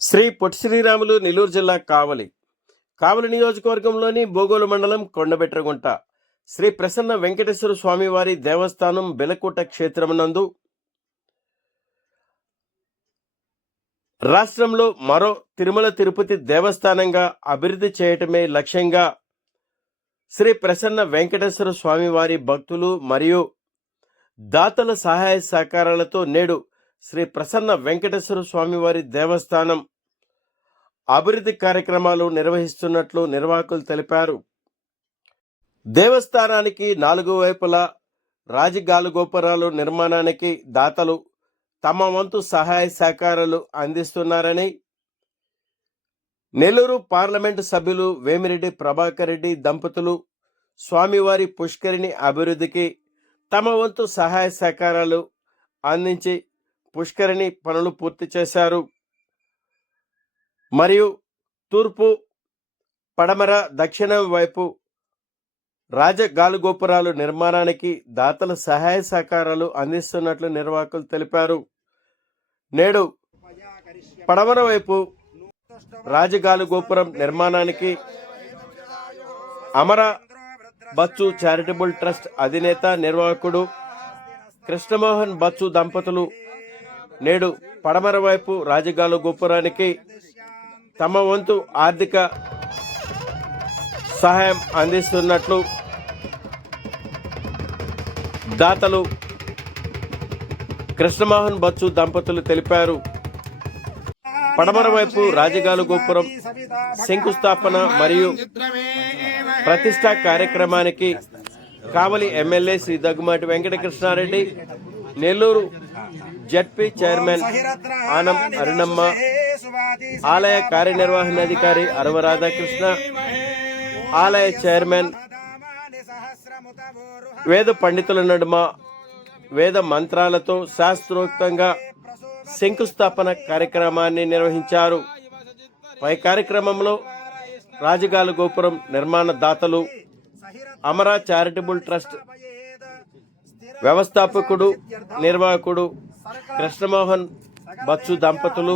శ్రీ పొట్టి శ్రీరాములు నెల్లూరు జిల్లా కావలి నియోజకవర్గంలోని బోగోలు మండలం కొండబెట్రగుంట శ్రీ ప్రసన్న వెంకటేశ్వర స్వామివారి దేవస్థానం బెలకోట క్షేత్రమునందు రాష్ట్రంలో మరో తిరుమల తిరుపతి దేవస్థానంగా అభివృద్ధి చేయటమే లక్ష్యంగా శ్రీ ప్రసన్న వెంకటేశ్వర స్వామివారి భక్తులు మరియు దాతల సహాయ సహకారాలతో నేడు శ్రీ ప్రసన్న వెంకటేశ్వర స్వామివారి దేవస్థానం అభివృద్ధి కార్యక్రమాలు నిర్వహిస్తున్నట్లు నిర్వాహకులు తెలిపారు. దేవస్థానానికి 4 వైపులా రాజగాలు గోపురాలు నిర్మాణానికి దాతలు తమ వంతు సహాయ సహకారాలు అందిస్తున్నారని, నెల్లూరు పార్లమెంటు సభ్యులు వేమిరెడ్డి ప్రభాకర్ రెడ్డి దంపతులు స్వామివారి పుష్కరిణి అభివృద్ధికి తమ వంతు సహాయ సహకారాలు అందించి పుష్కరిణి పనులు పూర్తి చేశారు. మరియు తూర్పు, పడమర, దక్షిణం వైపు రాజగాలుగోపురాలు నిర్మాణానికి దాతల సహాయ సహకారాలు అందిస్తున్నట్లు నిర్వాహకులు తెలిపారు. నేడు పడమర వైపు రాజగాలుగోపురం నిర్మాణానికి అమర బచ్చు చారిటబుల్ ట్రస్ట్ అధినేత నిర్వాహకుడు కృష్ణమోహన్ బచ్చు దంపతులు నేడు పడమర వైపు రాజగాలు గోపురానికి తమ వంతు ఆర్థిక సహాయం అందిస్తున్నట్లు దాతలు కృష్ణమోహన్ బచ్చు దంపతులు తెలిపారు. పడమర వైపు రాజగాలు గోపురం శంకుస్థాపన మరియు ప్రతిష్టా కార్యక్రమానికి Kavali MLA Shri Daggumati Venkata Krishna Reddy, Nellore ZP chairman Anam Arunamma, ఆలయ కార్యనిర్వహణాధికారి అరవ రాధాకృష్ణ, ఆలయ చైర్మన్ వేద పండితుల నడుమ వేద మంత్రాలతో శాస్త్రోక్తంగా శంకుస్థాపన కార్యక్రమాన్ని నిర్వహించారు. పై కార్యక్రమంలో రాజగాలు గోపురం నిర్మాణ దాతలు, అమరా చారిటబుల్ ట్రస్ట్ వ్యవస్థాపకుడు నిర్వాహకుడు కృష్ణమోహన్ బచ్చు దంపతులు,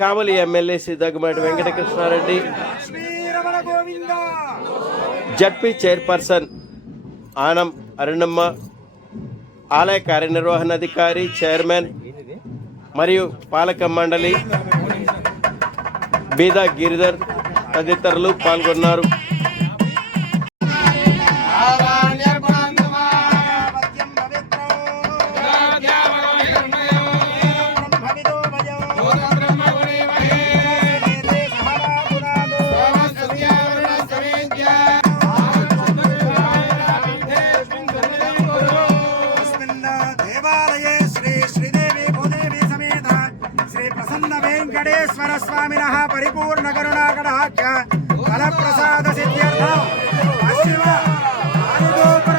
Kavali MLA Shri Daggumati Venkata Krishna Reddy, ZP chairperson Anam Arunamma, ఆలయ కార్యనిర్వహణాధికారి, చైర్మన్ మరియు పాలక మండలి బీదా గిరిధర్ తదితరులు పాల్గొన్నారు. వెంకటేశ్వర స్వామినః పరిపూర్ణ కరుణాకటాక్ష ఫల ప్రసాద సిద్ధ్యర్థం పశ్చిమ రాజగోపుర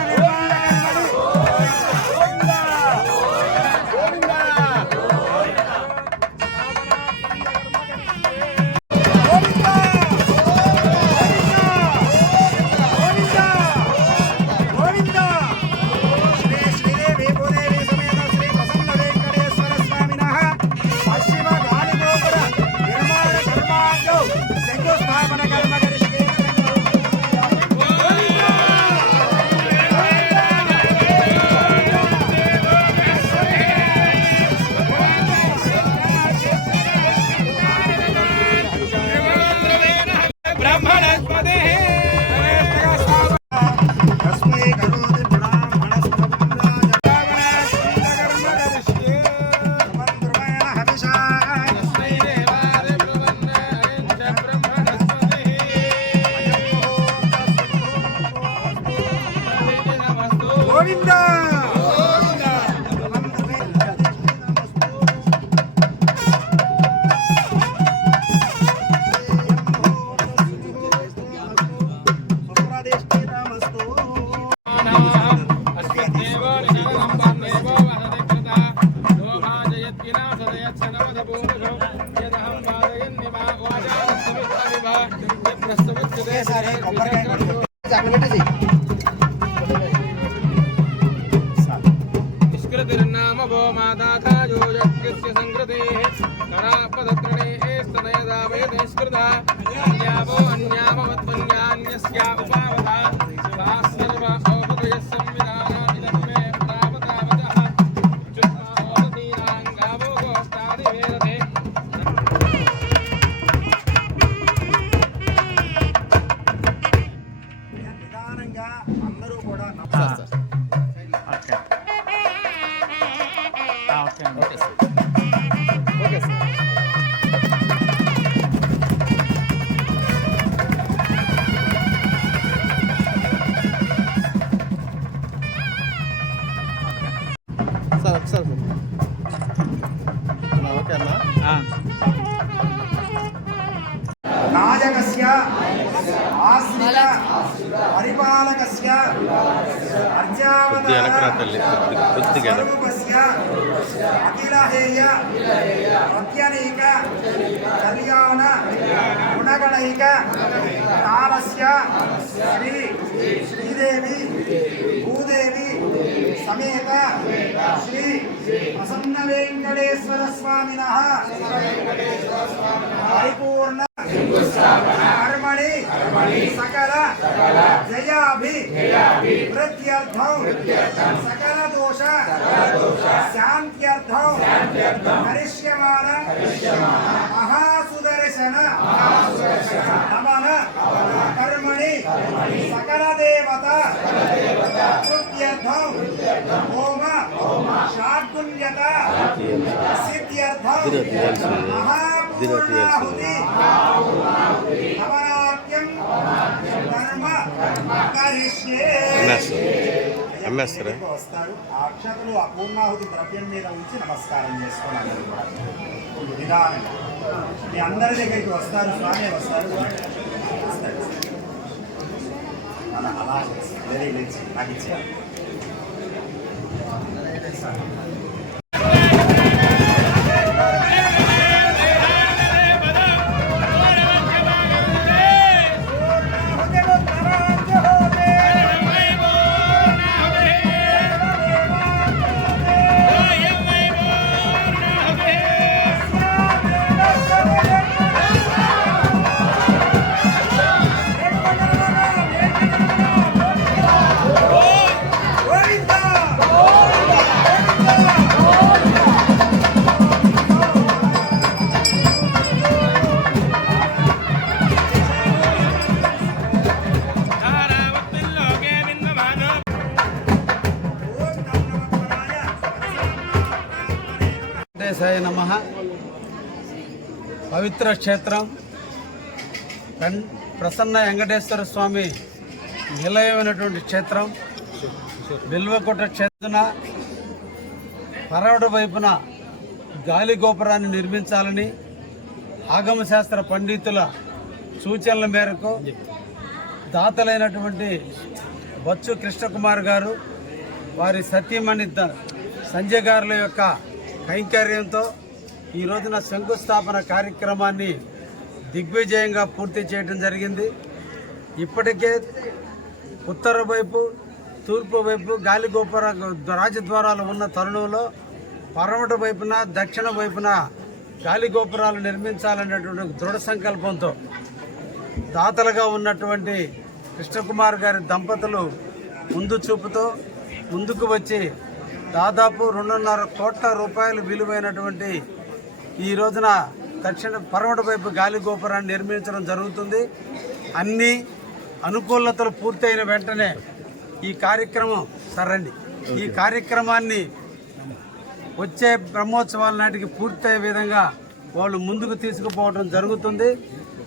గోవిందా नाम वो माता था जो यज्ञस्य संकृते करा पदत्रणे ఆస్థిత పరిపాలకస్య స్వరూపస్య అఖిలహేయ ప్రత్యనీక కళ్యాణ గుణగణైక కాలస్య శ్రీ శ్రీదేవి భూదేవి సమేత శ్రీ ప్రసన్న వెంకటేశ్వర స్వామినః పరిపూర్ణ కర్మణి సకల జయాభి వృద్ధ్యర్థం సకల దోష శాంత్యర్థం కరిష్యమాణ మహాసుదర్శన నమః కర్మణి సకల దేవత వృద్ధ్యర్థం హోమ శాద్గుణ్యత సిద్ధ్యర్థం మహాపూర్ణాహుతి నవరాత్యం ధర్మ కరిష్యే. వస్తారు ఆ అక్షతలు ఆ పూర్ణాహుతి ద్రవ్యం మీద ఉంచి నమస్కారం చేసుకోవాలి. విధానం మీ అందరి దగ్గరికి వస్తారు, స్వామి వస్తారు. అలా వెరీ మంచి నాకు ఇచ్చారు. వెంకటేశాయ నమః. పవిత్ర క్షేత్రం ప్రసన్న వెంకటేశ్వర స్వామి నిలయమైనటువంటి క్షేత్రం బిల్వకోట క్షేత్రం పరవడ వైపున గాలి గోపురాన్ని నిర్మించాలని ఆగమశాస్త్ర పండితుల సూచనల మేరకు దాతలైనటువంటి బొచ్చు కృష్ణకుమార్ గారు వారి సతీమణి సంజయ్ గారుల యొక్క కైంకర్యంతో ఈ రోజున శంకుస్థాపన కార్యక్రమాన్ని దిగ్విజయంగా పూర్తి చేయడం జరిగింది. ఇప్పటికే ఉత్తర వైపు, తూర్పు వైపు గాలి గోపుర రాజద్వారాలు ఉన్న తరుణంలో పరమట వైపున, దక్షిణ వైపున గాలి గోపురాలు నిర్మించాలనేటువంటి దృఢ సంకల్పంతో దాతలుగా ఉన్నటువంటి కృష్ణకుమార్ గారి దంపతులు ముందు చూపుతో ముందుకు వచ్చి దాదాపు 2.5 కోట్ల రూపాయలు విలువైనటువంటి ఈ రోజున దక్షిణ పరమట వైపు గాలి గోపురాన్ని నిర్మించడం జరుగుతుంది. అన్ని అనుకూలతలు పూర్తయిన వెంటనే ఈ కార్యక్రమం ఈ కార్యక్రమాన్ని వచ్చే బ్రహ్మోత్సవాల నాటికి పూర్తయ్యే విధంగా వాళ్ళు ముందుకు తీసుకుపోవడం జరుగుతుంది.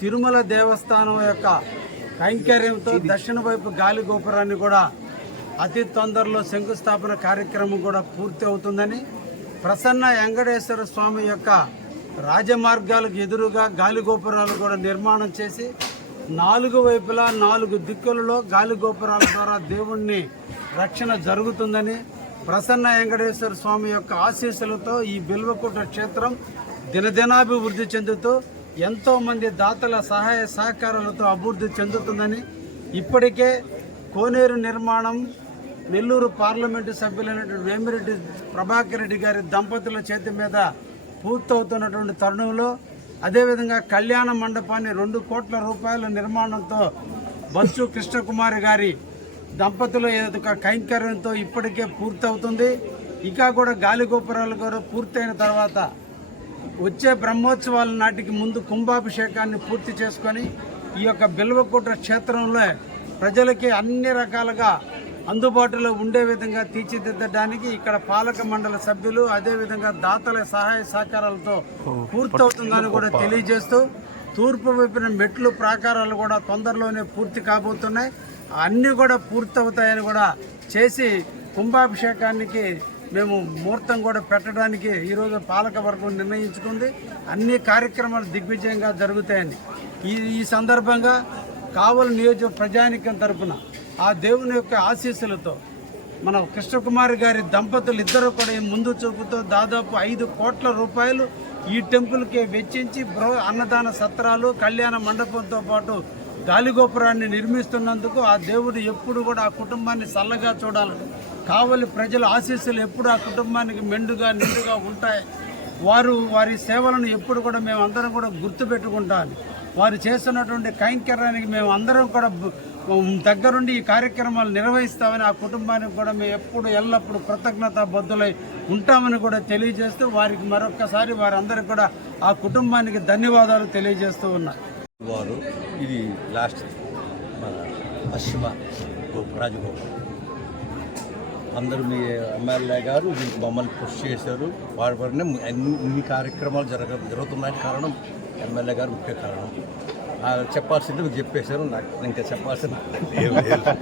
తిరుమల దేవస్థానం యొక్క కైంకర్యంతో దక్షిణ వైపు గాలి గోపురాన్ని కూడా అతి తొందరలో శంకుస్థాపన కార్యక్రమం కూడా పూర్తి అవుతుందని, ప్రసన్న వెంకటేశ్వర స్వామి యొక్క రాజమార్గాలకు ఎదురుగా గాలి గోపురాలు కూడా నిర్మాణం చేసి 4 వైపులా 4 దిక్కులలో గాలి గోపురాల ద్వారా దేవుణ్ణి రక్షణ జరుగుతుందని, ప్రసన్న వెంకటేశ్వర స్వామి యొక్క ఆశీస్సులతో ఈ బిల్వకోట క్షేత్రం దినదినాభివృద్ధి చెందుతూ ఎంతోమంది దాతల సహాయ సహకారాలతో అభివృద్ధి చెందుతుందని, ఇప్పటికే కోనేరు నిర్మాణం నెల్లూరు పార్లమెంటు సభ్యులైనటువంటి వేమిరెడ్డి ప్రభాకర్ రెడ్డి గారి దంపతుల చేతి మీద పూర్తవుతున్నటువంటి తరుణంలో, అదేవిధంగా కళ్యాణ మండపాన్ని 2 కోట్ల రూపాయల నిర్మాణంతో బొచ్చు కృష్ణకుమారి గారి దంపతుల యొక్క కైంకర్యంతో ఇప్పటికే పూర్తవుతుంది. ఇంకా కూడా గాలి గోపురాలు కూడా పూర్తయిన తర్వాత వచ్చే బ్రహ్మోత్సవాల నాటికి ముందు కుంభాభిషేకాన్ని పూర్తి చేసుకొని ఈ యొక్క బిల్వకోట క్షేత్రంలో ప్రజలకి అన్ని రకాలుగా అందుబాటులో ఉండే విధంగా తీర్చిదిద్దడానికి ఇక్కడ పాలక మండలి సభ్యులు అదేవిధంగా దాతల సహాయ సహకారాలతో పూర్తవుతుందని కూడా తెలియజేస్తూ, తూర్పు వైపున మెట్లు ప్రాకారాలు కూడా తొందరలోనే పూర్తి కాబోతున్నాయి. అన్నీ కూడా పూర్తవుతాయని కూడా చేసి కుంభాభిషేకానికి మేము ముహూర్తం కూడా పెట్టడానికి ఈరోజు పాలక వర్గం నిర్ణయించుకుంది. అన్ని కార్యక్రమాలు దిగ్విజయంగా జరుగుతాయని ఈ సందర్భంగా కావలి నియోజక ప్రజానికం తరపున ఆ దేవుని యొక్క ఆశీస్సులతో మన కృష్ణకుమార్ గారి దంపతులు ఇద్దరు కూడా ఈ ముందు చూపుతో దాదాపు 5 కోట్ల రూపాయలు ఈ టెంపుల్కే వెచ్చించి అన్నదాన సత్రాలు, కళ్యాణ మండపంతో పాటు గాలిగోపురాన్ని నిర్మిస్తున్నందుకు ఆ దేవుడు ఎప్పుడు కూడా ఆ కుటుంబాన్ని చల్లగా చూడాలని, కావలి ప్రజల ఆశీస్సులు ఎప్పుడు ఆ కుటుంబానికి మెండుగా నిండుగా ఉంటాయి. వారి సేవలను ఎప్పుడు కూడా మేము అందరం కూడా గుర్తుపెట్టుకుంటామని, వారు చేస్తున్నటువంటి కైంకర్యానికి మేము అందరం కూడా దగ్గరుండి ఈ కార్యక్రమాలు నిర్వహిస్తామని, ఆ కుటుంబానికి కూడా మేము ఎప్పుడు ఎల్లప్పుడూ కృతజ్ఞతా బద్దులై ఉంటామని కూడా తెలియజేస్తూ వారికి మరొక్కసారి వారందరికీ కూడా ఆ కుటుంబానికి ధన్యవాదాలు తెలియజేస్తూ ఉన్నారు. వారు ఇది లాస్ట్ మన పశ్చిమ రాజగోపురం. అందరూ మీ ఎమ్మెల్యే గారు దీనికి మమ్మల్ని కృషి చేశారు. వారి వల్లనే ఇన్ని కార్యక్రమాలు జరుగుతున్నాయని కారణం ఎమ్మెల్యే గారు ముఖ్య కారణం. చెప్పాల్సింది మీరు చెప్పేశారు. నాకు ఇంకా చెప్పాల్సింది ఏం లేదు.